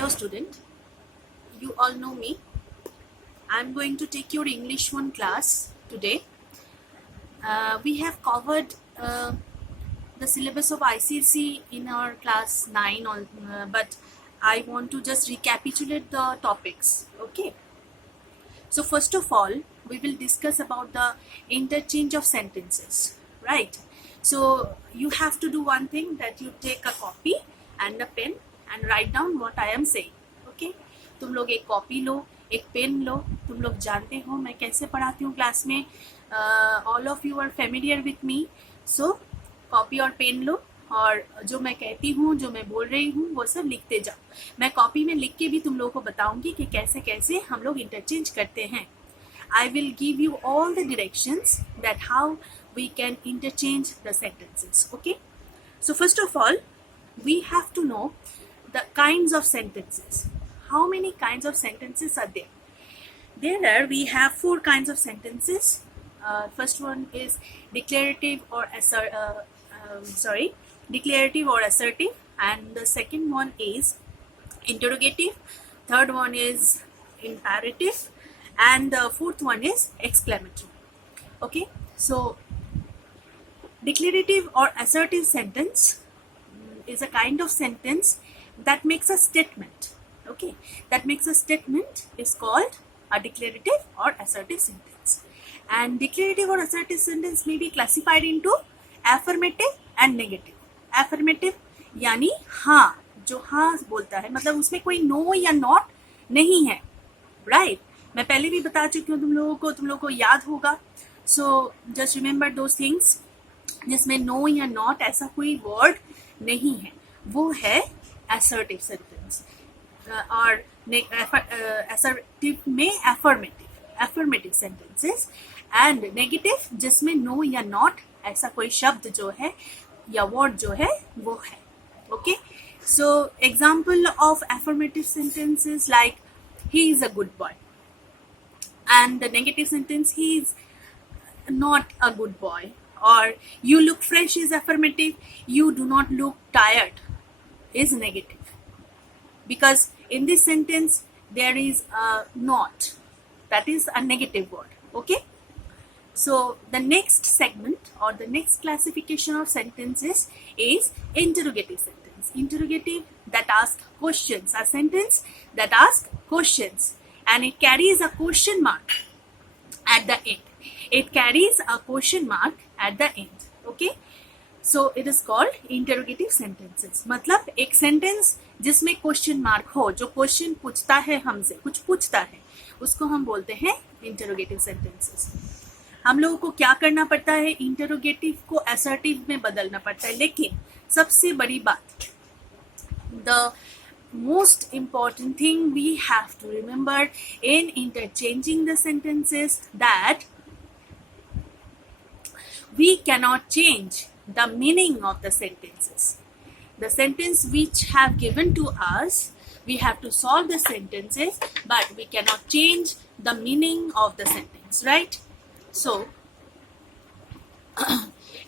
Hello student, you all know me. I'm going to take your English 1 class today. We have covered the syllabus of ICSE in our class 9, but I want to just recapitulate the topics. Okay. So first of all, we will discuss about the interchange of sentences, right? So you have to do one thing, that you take a copy and a pen and write down what I am saying. Okay? तुम लोग एक कॉपी लो, एक पेन लो. तुम लोग जानते हो मैं कैसे पढ़ाती हूँ क्लास में. All of you are familiar with me. So copy और पेन लो और जो मैं कहती हूँ, जो मैं बोल रही हूँ, वो सब लिखते जाओ. मैं कॉपी में लिख के भी तुम लोगों को बताऊंगी कि कैसे कैसे हम लोग इंटरचेंज करते हैं. I will give you all the directions that how we can interchange the sentences. Okay. So first of all, we have to know the kinds of sentences. How many kinds of sentences are there? There we have 4 kinds of sentences. First one is declarative or declarative or assertive, and the second one is interrogative. Third one is imperative, and the fourth one is exclamatory. Okay, so declarative or assertive sentence is a kind of sentence that makes a statement. Okay, that makes a statement is called a declarative or assertive sentence. And declarative or assertive sentence may be classified into affirmative and negative. Affirmative यानी हाँ, जो हाँ बोलता है, मतलब उसमें कोई नो या नॉट नहीं है, राइट? मैं पहले भी बता चुकी हूँ तुम लोगों को याद होगा. So just remember those things. जिसमें नो या नॉट ऐसा कोई वर्ड नहीं है, वो है असर्टिव सेंटेंस. और असर्टिव में affirmative sentences, एंड नेगेटिव जिसमें नो या नॉट ऐसा कोई शब्द जो है या वर्ड जो है वो है. Okay, so example of affirmative sentences like he is a good boy, and the negative sentence he is not a good boy, or you look fresh is affirmative, you do not look tired is negative, because in this sentence there is a not, that is a negative word. Okay, so the next segment or the next classification of sentences is interrogative sentence. Interrogative that asks questions, a sentence that asks questions, and it carries a question mark at the end. It carries a question mark at the end. Okay, so it is called interrogative sentences. मतलब एक सेंटेंस जिसमें question mark हो, जो क्वेश्चन पूछता है हमसे, कुछ पूछता है, उसको हम बोलते हैं इंटरोगेटिव सेंटेंसेस. हम लोगों को क्या करना पड़ता है, इंटरोगेटिव को असर्टिव में बदलना पड़ता है. लेकिन सबसे बड़ी बात, the most important thing we have to remember in interchanging the sentences that we cannot change the meaning of the sentences. The sentence which have given to us, we have to solve the sentences, but we cannot change the meaning of the sentence, right? So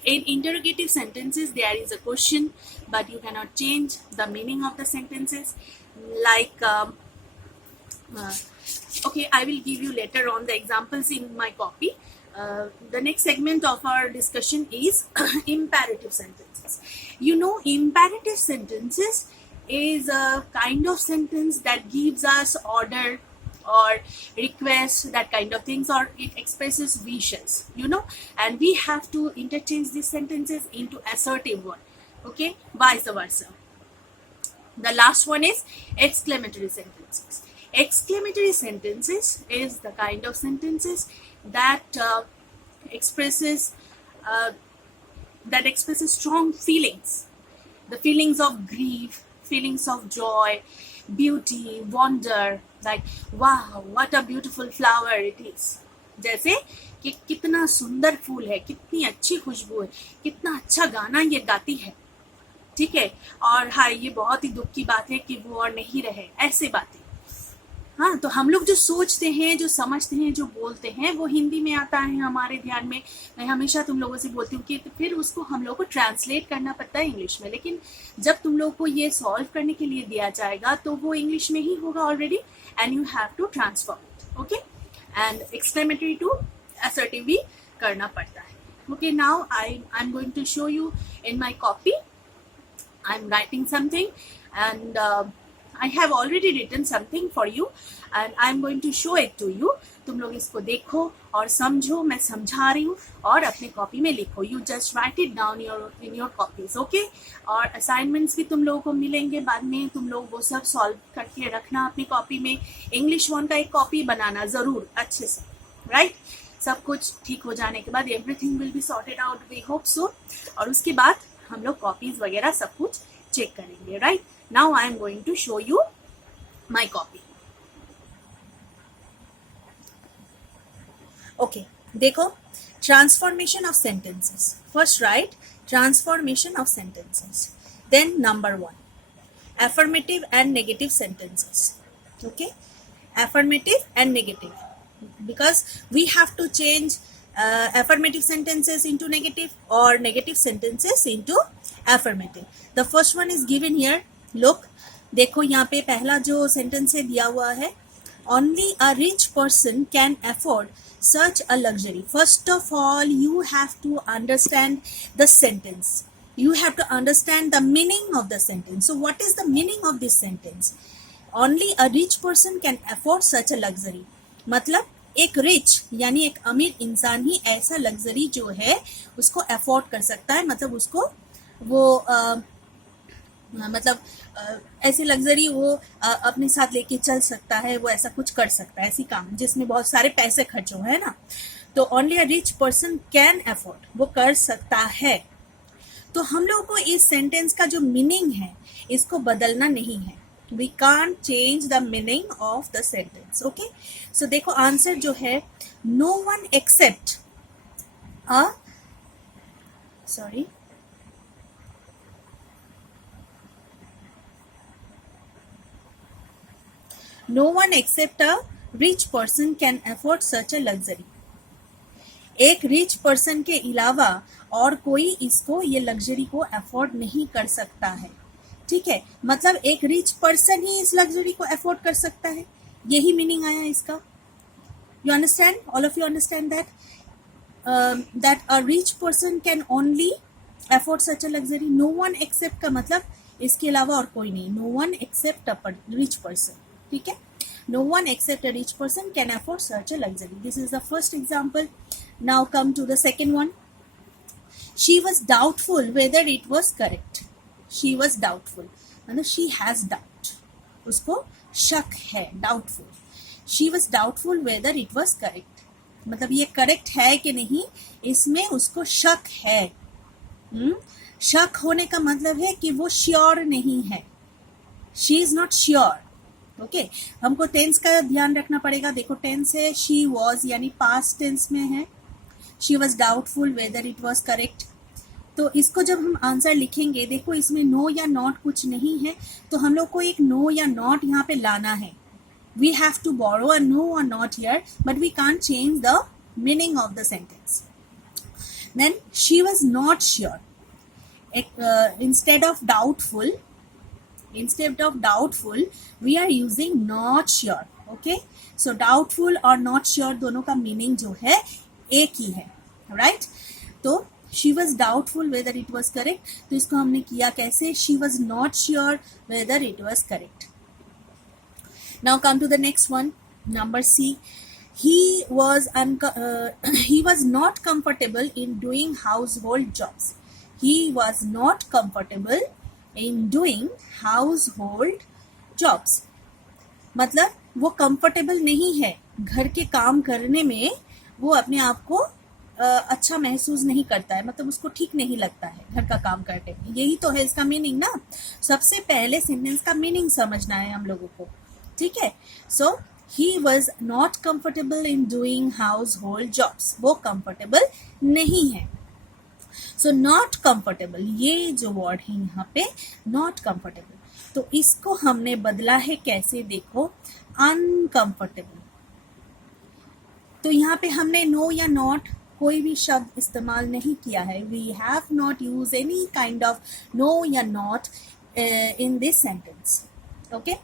in interrogative sentences there is a question, but you cannot change the meaning of the sentences. Like okay, I will give you later on the examples in my copy. The next segment of our discussion is imperative sentences. You know, imperative sentences is a kind of sentence that gives us order or requests, that kind of things, or it expresses wishes, you know, and we have to interchange these sentences into assertive one. Okay, vice versa. The last one is exclamatory sentences. Exclamatory sentences is the kind of sentences that expresses strong feelings, the feelings of grief, feelings of joy, beauty, wonder, like wow, what a beautiful flower it is. जैसे कि कितना सुंदर फूल है, कितनी अच्छी खुशबू है, कितना अच्छा गाना ये गाती है, ठीक है, और हाँ ये बहुत ही दुख की बात है कि वो और नहीं रहे, ऐसे बातें. हाँ, तो हम लोग जो सोचते हैं, जो समझते हैं, जो बोलते हैं, वो हिंदी में आता है हमारे ध्यान में। मैं हमेशा तुम लोगों से बोलती हूँ कि तो फिर उसको हम लोग को ट्रांसलेट करना पड़ता है इंग्लिश में, लेकिन जब तुम लोग को ये सॉल्व करने के लिए दिया जाएगा तो वो इंग्लिश में ही होगा already, and you have to transform it, okay. And exclamatory to assertive भी करना पड़ता है, okay. Now I am going to show you in my copy. I'm writing something, and I have already written something for you, and I'm going to show it to you. तुम लोग इसको देखो और समझो, मैं समझा रही हूँ, और अपने कॉपी में लिखो। You just write it down in your copies, okay? और असाइनमेंट्स भी तुम लोगों को मिलेंगे बाद में, तुम लोग वो सब सॉल्व करके रखना अपनी कॉपी में। इंग्लिश 1 का एक कॉपी बनाना ज़रूर अच्छे से, राइट? सब कुछ ठीक हो जाने के बाद everything will be sorted out, we hope so. और उसके बाद हम लोग कॉपीज वगैरह सब कुछ चेक करेंगे, right? Now I am going to show you my copy. Okay, देखो, transformation of sentences. First write transformation of sentences, then number 1 affirmative and negative sentences, okay? Affirmative and negative, because we have to change affirmative sentences into negative or negative sentences into affirmative. The first one is given here. Look, देखो यहाँ पे पहला जो सेंटेंस है दिया हुआ है, only a rich person can afford such a luxury. First of all, you have to understand the sentence. You have to understand the meaning of the sentence. So what is the meaning of this sentence? Only a rich person can afford such a luxury. मतलब एक रिच यानी एक अमीर इंसान ही ऐसा लग्जरी जो है उसको अफोर्ड कर सकता है, मतलब उसको वो ऐसी लग्जरी वो अपने साथ लेके चल सकता है, वो ऐसा कुछ कर सकता है, ऐसी काम जिसमें बहुत सारे पैसे खर्च हो, है ना? तो ओनली अ रिच पर्सन कैन अफोर्ड, वो कर सकता है। तो हम लोगों को इस सेंटेंस का जो मीनिंग है इसको बदलना नहीं है। We can't change the meaning of the sentence, okay? So देखो आंसर जो है, no one except a no one except a rich person can afford such a luxury. एक रिच पर्सन के अलावा और कोई इसको ये लग्जरी को अफोर्ड नहीं कर सकता है, ठीक है? मतलब एक रिच पर्सन ही इस लग्जरी को अफोर्ड कर सकता है, यही मीनिंग आया इसका। You understand, all of you understand that a rich person can only afford such a luxury. No one except का मतलब इसके अलावा और कोई नहीं, no one except a rich person, ठीक है? No one except a rich person can afford such a luxury. This is the first example. Now come to the second one. She was doubtful whether it was correct. She was doubtful मतलब she has doubt, उसको शक है, doubtful. She was doubtful whether it was correct मतलब ये करेक्ट है कि नहीं, इसमें उसको शक है। शक होने का मतलब है कि वो श्योर नहीं है, she is not sure, okay? हमको टेंस का ध्यान रखना पड़ेगा। देखो टेंस है शी वॉज यानी पास्ट टेंस में है, she was doubtful whether it was correct. तो इसको जब हम आंसर लिखेंगे, देखो इसमें नो या नॉट कुछ नहीं है, तो हम लोग को एक नो या नॉट यहाँ पे लाना है। We have to borrow a no और not here, but we can't change the meaning of the sentence. Then she was not sure, instead of doubtful we are using not sure, okay? So doubtful और not sure दोनों का मीनिंग जो है एक ही है, राइट? तो she was doubtful whether it was correct, तो इसको हमने किया कैसे? she was not sure whether it was correct. Now come to the next one, number C. He was not comfortable in doing household jobs. He was not comfortable in doing household jobs. मतलब वो comfortable नहीं है घर के काम करने में, वो अपने आप को अच्छा महसूस नहीं करता है, मतलब उसको ठीक नहीं लगता है घर का काम करने में। यही तो है इसका मीनिंग ना। सबसे पहले सेंटेंस का मीनिंग समझना है हम लोगों को, ठीक है? So he was not comfortable in doing household jobs, वो कंफर्टेबल नहीं है। सो नॉट कंफर्टेबल, ये जो वर्ड है यहाँ पे नॉट कंफर्टेबल, तो इसको हमने बदला है कैसे, देखो, अनकंफर्टेबल। तो यहाँ पे हमने नो या नॉट कोई भी शब्द इस्तेमाल नहीं किया है. We have not use any kind of no या not in this sentence. Okay,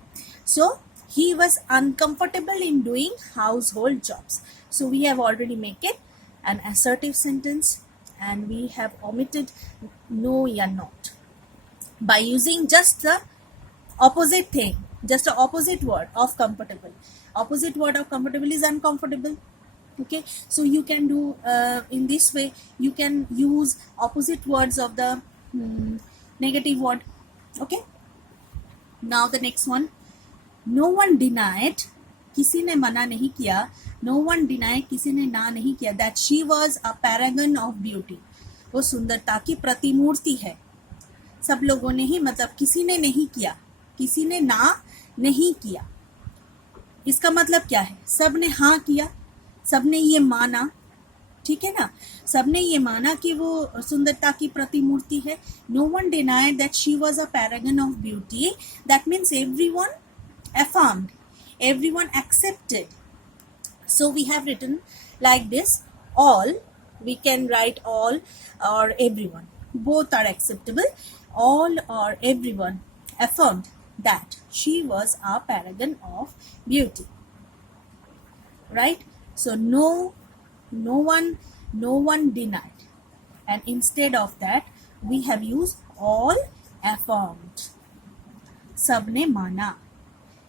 so he was uncomfortable in doing household jobs. So we have already make it an assertive sentence and we have omitted no ya not by using just the opposite thing, just the opposite word of comfortable. Opposite word of comfortable is uncomfortable. Okay, so you can do in this way, you can use opposite words of the negative word. Okay, now the next one, no one denied, किसी ने मना नहीं किया, no one denied, किसी ने ना नहीं किया, that she was a paragon of beauty, वो सुंदरता की प्रतिमूर्ति है. सब लोगों ने ही, मतलब किसी ने नहीं किया, किसी ने ना नहीं किया. इसका मतलब क्या है, सब ने हाँ किया, सब ने ये माना, ठीक है ना, सबने ये माना कि वो सुंदरता की प्रतिमूर्ति है. No one denied that she was a paragon of beauty. That means everyone affirmed, everyone accepted. So we have written like this, all, we can write all or everyone, both are acceptable. All or everyone affirmed that she was a paragon of beauty, right? So no one denied, and instead of that we have used all affirmed. सबने माना.